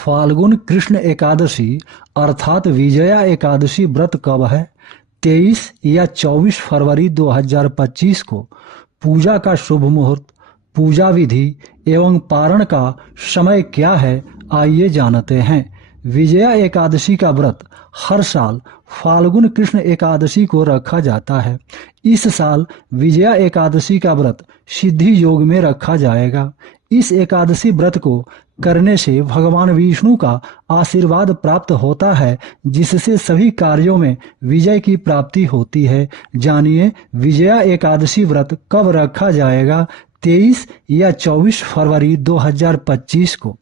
फाल्गुन कृष्ण एकादशी अर्थात विजया एकादशी व्रत कब है? 23 या 24 फरवरी 2025 को। पूजा का शुभ मुहूर्त, पूजा विधि एवं पारण का समय क्या है, आइए जानते हैं। विजया एकादशी का व्रत हर साल फाल्गुन कृष्ण एकादशी को रखा जाता है। इस साल विजया एकादशी का व्रत सिद्धि योग में रखा जाएगा। इस एकादशी व्रत को करने से भगवान विष्णु का आशीर्वाद प्राप्त होता है, जिससे सभी कार्यों में विजय की प्राप्ति होती है। जानिए विजया एकादशी व्रत कब रखा जाएगा। 23 या 24 फरवरी 2025 को।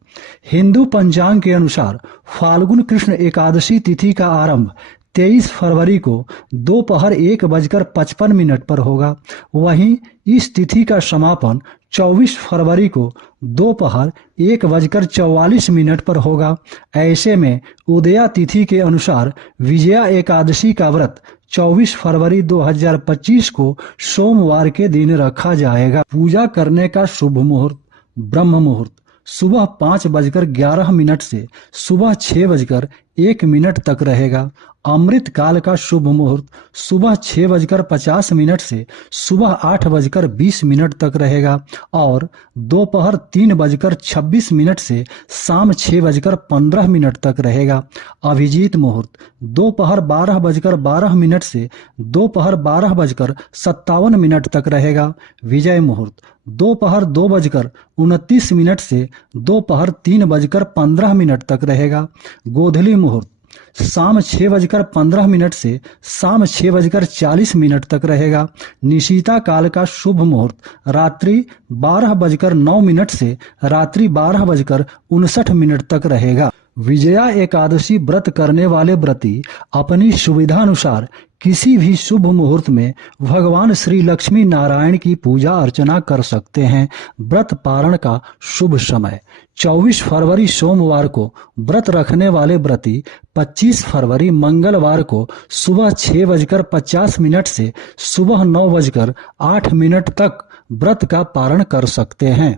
हिंदू पंचांग के अनुसार फाल्गुन कृष्ण एकादशी तिथि का आरंभ 23 फरवरी को दोपहर 1:55 पर होगा। वहीं इस तिथि का समापन 24 फरवरी को दोपहर 1:44 पर होगा। ऐसे में उदया तिथि के अनुसार विजया एकादशी का व्रत 24 फरवरी 2025 को सोमवार के दिन रखा जाएगा। पूजा करने का शुभ मुहूर्त, ब्रह्म मुहूर्त सुबह 5:11 से सुबह 6:01 तक रहेगा। अमृत काल का शुभ मुहूर्त सुबह 6:50 से सुबह 8:20 तक रहेगा और दोपहर 3:26 से शाम 6:15 तक रहेगा। अभिजीत मुहूर्त दोपहर 12:12 से दोपहर 12:57 तक रहेगा। विजय मुहूर्त दोपहर 2:29 से दोपहर 3:15 तक रहेगा। गोधूली मुहूर्त शाम 6:15 से शाम 6:40 तक रहेगा। निशीता काल का शुभ मुहूर्त रात्रि 12:09 से रात्रि 12:59 तक रहेगा। विजया एकादशी व्रत करने वाले व्रती अपनी सुविधानुसार किसी भी शुभ मुहूर्त में भगवान श्री लक्ष्मी नारायण की पूजा अर्चना कर सकते हैं। व्रत पारण का शुभ समय 24 फरवरी सोमवार को व्रत रखने वाले व्रती 25 फरवरी मंगलवार को सुबह 6:50 से सुबह 9:08 तक व्रत का पारण कर सकते हैं।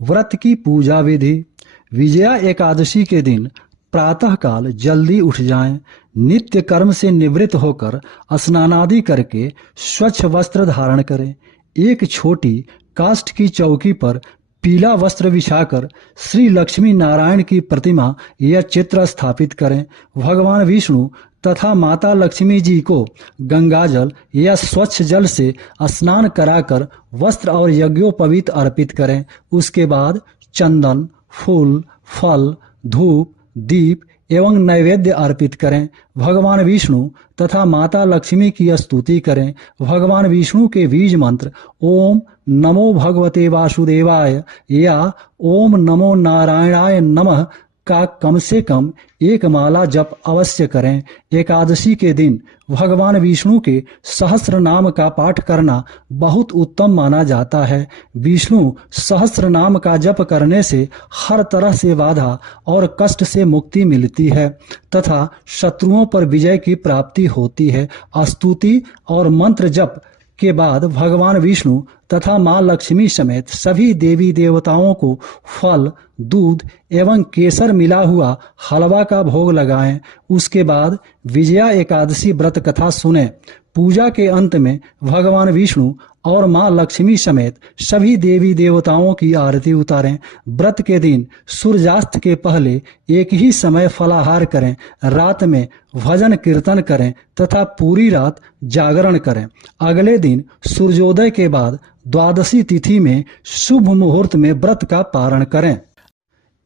व्रत की पूजा विधि। विजया एकादशी के दिन प्रातःकाल जल्दी उठ जाएं, नित्य कर्म से निवृत्त होकर स्नानादि करके स्वच्छ वस्त्र धारण करें। एक छोटी काष्ठ की चौकी पर पीला वस्त्र बिछाकर श्री लक्ष्मी नारायण की प्रतिमा या चित्र स्थापित करें। भगवान विष्णु तथा माता लक्ष्मी जी को गंगाजल या स्वच्छ जल से स्नान कराकर वस्त्र और यज्ञोपवीत अर्पित करें। उसके बाद चंदन, फूल, फल, धूप, दीप एवं नैवेद्य अर्पित करें। भगवान विष्णु तथा माता लक्ष्मी की स्तुति करें। भगवान विष्णु के बीज मंत्र ओम नमो भगवते वासुदेवाय या ओम नमो नारायणाय नमः का कम से कम एक माला जप अवश्य करें। एकादशी के दिन भगवान विष्णु के सहस्त्र नाम का पाठ करना बहुत उत्तम माना जाता है। विष्णु सहस्त्र नाम का जप करने से हर तरह से बाधा और कष्ट से मुक्ति मिलती है तथा शत्रुओं पर विजय की प्राप्ति होती है। स्तुति और मंत्र जप के बाद भगवान विष्णु तथा मां लक्ष्मी समेत सभी देवी देवताओं को फल, दूध एवं केसर मिला हुआ हलवा का भोग लगाएं। उसके बाद विजया एकादशी व्रत कथा सुनें। पूजा के अंत में भगवान विष्णु और मां लक्ष्मी समेत सभी देवी देवताओं की आरती उतारें। व्रत के दिन सूर्यास्त के पहले एक ही समय फलाहार करें। रात में भजन कीर्तन करें तथा पूरी रात जागरण करें। अगले दिन सूर्योदय के बाद द्वादशी तिथि में शुभ मुहूर्त में व्रत का पारण करें।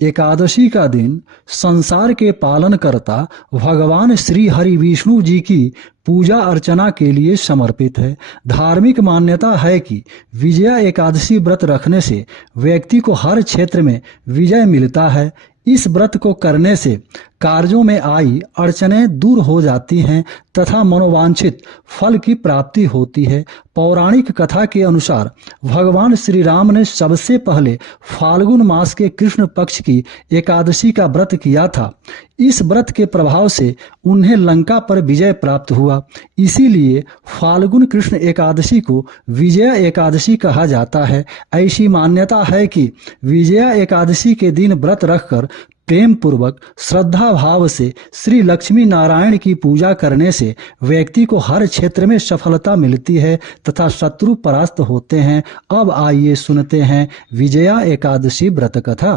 एकादशी का दिन संसार के पालनकर्ता भगवान श्री हरि विष्णु जी की पूजा अर्चना के लिए समर्पित है। धार्मिक मान्यता है कि विजया एकादशी व्रत रखने से व्यक्ति को हर क्षेत्र में विजय मिलता है। इस व्रत को करने से कार्यों में आई अड़चनें दूर हो जाती हैं तथा मनोवांछित फल की प्राप्ति होती है। पौराणिक कथा के अनुसार भगवान श्री राम ने सबसे पहले फाल्गुन मास के कृष्ण पक्ष की एकादशी का व्रत किया था। इस व्रत के प्रभाव से उन्हें लंका पर विजय प्राप्त हुआ। इसीलिए फाल्गुन कृष्ण एकादशी को विजया एकादशी कहा जाता है। ऐसी मान्यता है कि विजया एकादशी के दिन व्रत रखकर प्रेम पूर्वक श्रद्धा भाव से श्री लक्ष्मी नारायण की पूजा करने से व्यक्ति को हर क्षेत्र में सफलता मिलती है तथा शत्रु परास्त होते हैं। अब आइए सुनते हैं विजया एकादशी व्रत कथा।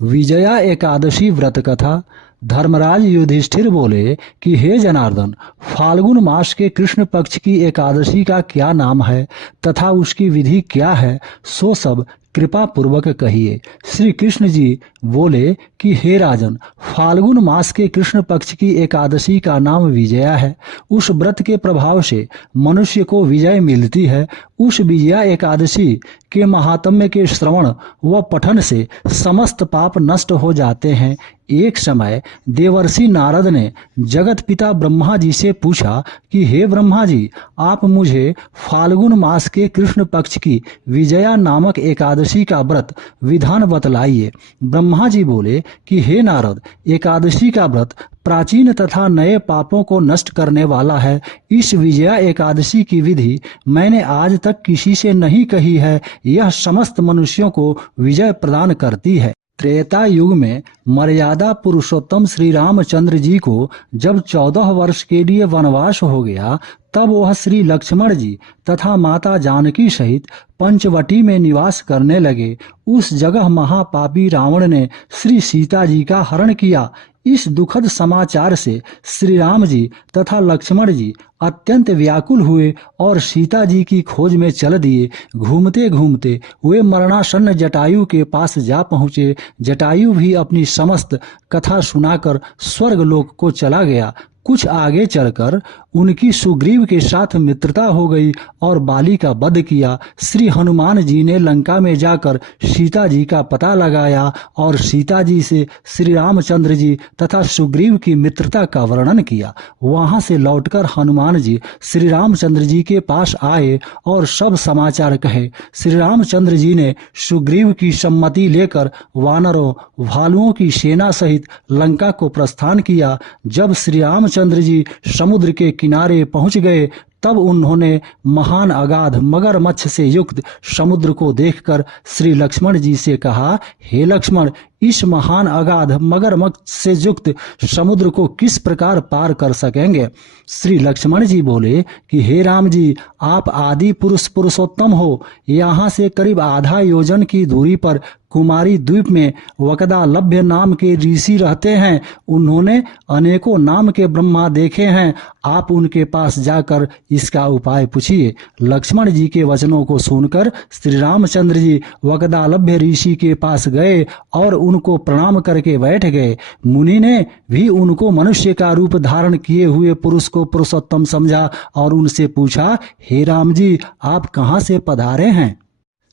विजया एकादशी व्रत कथा। धर्मराज युधिष्ठिर बोले कि हे जनार्दन, फाल्गुन मास के कृष्ण पक्ष की एकादशी का क्या नाम है तथा उसकी विधि क्या है, सो सब कृपा पूर्वक कहिए। श्री कृष्ण जी बोले कि हे राजन, फाल्गुन मास के कृष्ण पक्ष की एकादशी का नाम विजया है। उस व्रत के प्रभाव से मनुष्य को विजय मिलती है। उस विजया एकादशी के महात्म्य के श्रवण व पठन से समस्त पाप नष्ट हो जाते हैं। एक समय देवर्षि नारद ने जगत पिता ब्रह्मा जी से पूछा कि हे ब्रह्मा जी, आप मुझे फाल्गुन मास के कृष्ण पक्ष की विजया नामक एकादशी का व्रत विधान बतलाइए। ब्रह्मा जी बोले कि हे नारद, एकादशी का व्रत प्राचीन तथा नए पापों को नष्ट करने वाला है। इस विजया एकादशी की विधि मैंने आज तक किसी से नहीं कही है। यह समस्त मनुष्यों को विजय प्रदान करती है। त्रेता युग में मर्यादा पुरुषोत्तम श्री रामचंद्र जी को जब 14 वर्ष के लिए वनवास हो गया, तब वह श्री लक्ष्मण जी तथा माता जानकी सहित पंचवटी में निवास करने लगे। उस जगह महापापी रावण ने श्री सीता जी का हरण किया। इस दुखद समाचार से श्री राम जी तथा लक्ष्मण जी अत्यंत व्याकुल हुए और सीता जी की खोज में चल दिए। घूमते घूमते वे मरणासन्न जटायु के पास जा पहुँचे। जटायु भी अपनी समस्त कथा सुनाकर स्वर्ग लोक को चला गया। कुछ आगे चलकर उनकी सुग्रीव के साथ मित्रता हो गई और बाली का वध किया। श्री हनुमान जी ने लंका में जाकर सीता जी का पता लगाया और सीता जी से श्री रामचंद्र जी तथा सुग्रीव की मित्रता का वर्णन किया। वहां से लौटकर हनुमान जी श्री रामचंद्र जी के पास आए और सब समाचार कहे। श्री रामचंद्र जी ने सुग्रीव की सम्मति लेकर वानरों भालुओं की सेना सहित लंका को प्रस्थान किया। जब श्री रामचंद्र जी समुद्र के किनारे पहुंच गए, तब उन्होंने महान अगाध मगरमच्छ से युक्त समुद्र को देखकर श्री लक्ष्मण जी से कहा, हे लक्ष्मण, इस महान अगाध मगरमच्छ से युक्त समुद्र को किस प्रकार पार कर सकेंगे? श्री लक्ष्मण जी बोले कि हे राम जी, आप आदि पुरुष पुरुषोत्तम हो। यहाँ से करीब आधा योजन की दूरी पर कुमारी द्वीप में वकदालभ्य नाम के ऋषि रहते हैं। उन्होंने अनेकों नाम के ब्रह्मा देखे हैं। आप उनके पास जाकर इसका उपाय पूछिए। लक्ष्मण जी के वचनों को सुनकर श्री रामचंद्र जी वकदालभ्य ऋषि के पास गए और उनको प्रणाम करके बैठ गए। मुनि ने भी उनको मनुष्य का रूप धारण किए हुए पुरुष को पुरुषोत्तम समझा और उनसे पूछा, हे राम जी, आप कहाँ से पधारे हैं?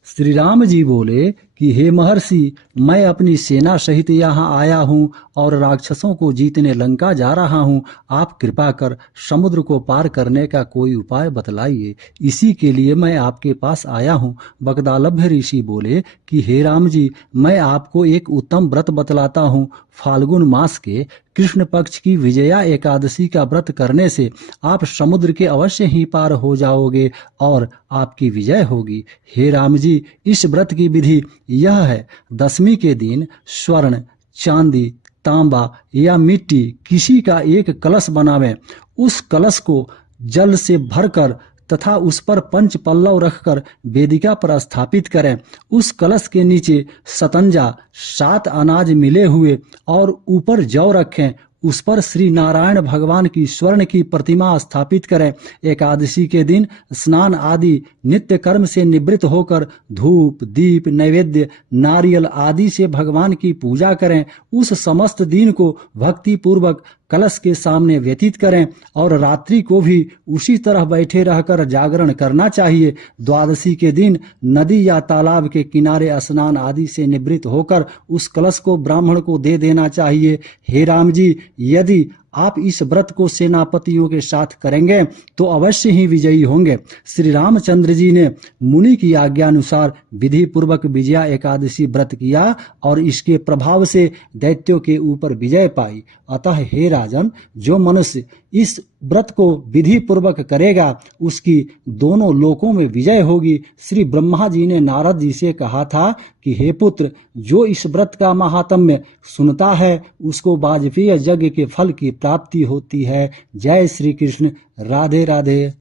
श्री राम जी बोले कि हे महर्षि, मैं अपनी सेना सहित यहाँ आया हूँ और राक्षसों को जीतने लंका जा रहा हूँ। आप कृपा कर समुद्र को पार करने का कोई उपाय बतलाइए। इसी के लिए मैं आपके पास आया हूँ। वकदालभ्य ऋषि बोले कि हे राम जी, मैं आपको एक उत्तम व्रत बतलाता हूँ। फाल्गुन मास के कृष्ण पक्ष की विजया एकादशी का व्रत करने से आप समुद्र के अवश्य ही पार हो जाओगे और आपकी विजय होगी। हे राम जी, इस व्रत की विधि यह है, दशमी के दिन स्वर्ण, चांदी, तांबा या मिट्टी किसी का एक कलश बनावें। उस कलश को जल से भरकर तथा उस पर पंच पल्लव रखकर वेदिका पर स्थापित करें। उस कलश के नीचे सतंजा 7 अनाज मिले हुए और ऊपर जौ रखें। उस पर श्री नारायण भगवान की स्वर्ण की प्रतिमा स्थापित करें। एकादशी के दिन स्नान आदि नित्य कर्म से निवृत्त होकर धूप, दीप, नैवेद्य, नारियल आदि से भगवान की पूजा करें। उस समस्त दिन को भक्ति पूर्वक कलश के सामने व्यतीत करें और रात्रि को भी उसी तरह बैठे रहकर जागरण करना चाहिए। द्वादशी के दिन नदी या तालाब के किनारे स्नान आदि से निवृत्त होकर उस कलश को ब्राह्मण को दे देना चाहिए। हे राम जी, यदि आप इस व्रत को सेनापतियों के साथ करेंगे तो अवश्य ही विजयी होंगे। श्री रामचंद्र जी ने मुनि की आज्ञा अनुसार विधि पूर्वक विजया एकादशी व्रत किया और इसके प्रभाव से दैत्यों के ऊपर विजय पाई। अतः हे राजन, जो मनुष्य इस व्रत को विधि पूर्वक करेगा उसकी दोनों लोकों में विजय होगी। श्री ब्रह्मा जी ने नारद जी से कहा था कि हे पुत्र, जो इस व्रत का महात्म्य सुनता है उसको वाजपेय यज्ञ के फल की प्राप्ति होती है। जय श्री कृष्ण। राधे राधे।